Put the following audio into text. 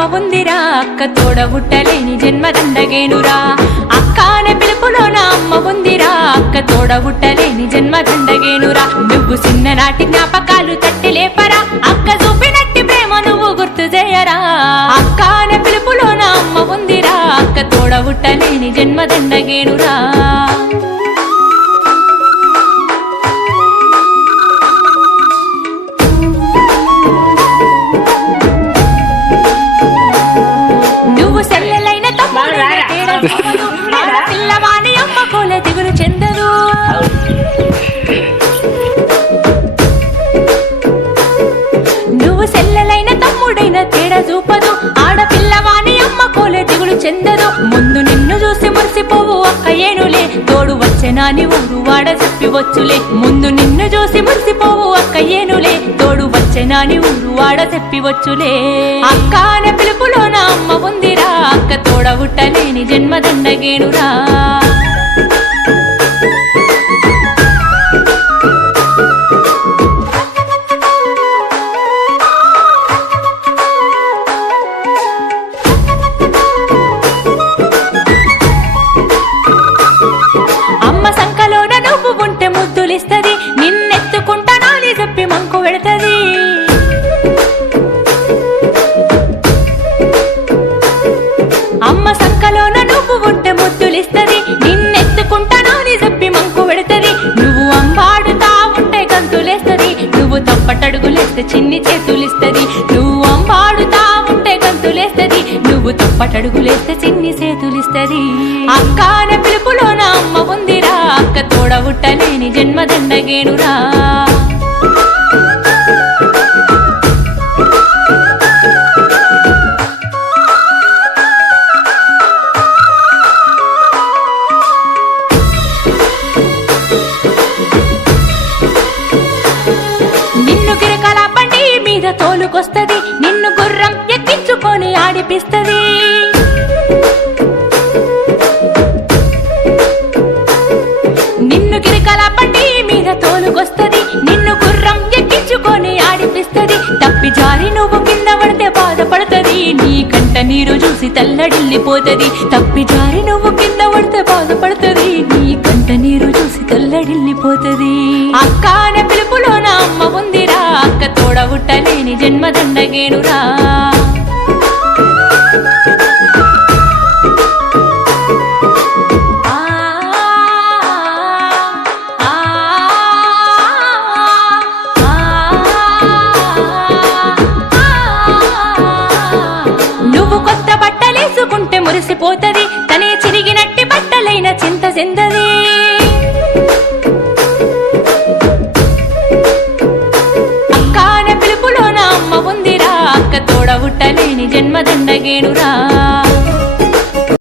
అమ్మ ఉందిరా, అక్క తోడ పుట్టలేని జన్మదండగేనురా. అక్క అనే పిలుపులోన అమ్మ ఉందిరా, అక్క తోడ పుట్టలేని జన్మదండగేనురా. నువ్వు చిన్ననాటి జ్ఞాపకాలు తట్టి లేపరా, అక్క చూపినట్టి ప్రేమ నువ్వు గుర్తు చేయరా. అక్క అనే పిలుపులోన అమ్మ ఉందిరా, అక్క తోడ పుట్టలేని జన్మదండగేనురా. పిల్లవాని అమ్మ కోల దిగులు చెందదు. నువ్వు సెల్లెలైన తమ్ముడైన తేడా చూపదు, ఆడపిల్లవాని అమ్మ కోల దిగులు చెందదు. ముందు నిన్ను చూసి మురిసిపోవు అక్క ఏనులే, తోడు వచ్చెనాని ఊరు వాడ చెప్పివచ్చులే. ముందు నిన్ను చూసి మురిసిపోవు అక్క ఏనులే, తోడు వచ్చెనాని ఊరు వాడ చెప్పివచ్చులే. అక్క అనే పిలుపులోన అమ్మ ఉందిరా, అక్క తోడ పుట్టలేని జన్మదండగేనురా. అమ్మ సంకలోన నువ్వు ఉంటే ముద్దులిస్తది, నిన్నెత్తుకుంటానని చెప్పి మంకు పెడతది. అమ్మ సంకలోన నువ్వు ఉంటే ముద్దులిస్తది, నిన్నెత్తుకుంటానని చెప్పి మంకు పెడతది. నువ్వు అంబాడుతా ఉంటే గంతులేస్తది, నువ్వు తప్పటడుగులేస్తే చిన్ని చేతులిస్తది. నువ్వు అంబాడుతా ఉంటే గంతులేస్తది, నువ్వు తప్పటడుగులేస్తే చిన్ని చేతులిస్తది. అక్క అనే పిలుపులోన అమ్మ ఉందిరా, అక్క తోడ పుట్టలేని జన్మదండగేనురా. నిన్ను గిరకల బండి మీద తోలుకొస్తది, నిన్ను గుర్రం ఎక్కించుకొని ఆడిపిస్తది. నిన్ను గిరకల బండి మీద తోలుకొస్తది, నిన్ను గుర్రం ఎక్కించుకొని ఆడిపిస్తది. తప్పి జారి నువ్వు కింద పడితే బాధపడుతుంది, నీ కంట నీరు చూసి తల్లడిల్లిపోతది. తప్పి జారి నువ్వు కింద పడితే బాధపడుతుంది, నీ కంట నీరు చూసి తల్లడిల్లిపోతది. అక్క అనే పిలుపులోన అమ్మ ఉందిరా, అక్క తోడ పుట్టలేని జన్మదండగేనురా. నువ్వు కొత్త బట్టలేసుకుంటే మురిసిపోతది, తనే చిరిగినట్టి బట్టలైన చింత చెందది. అక్క అనే పిలుపులోన అమ్మ ఉందిరా, అక్క తోడ పుట్టలేని జన్మదండగేనురా.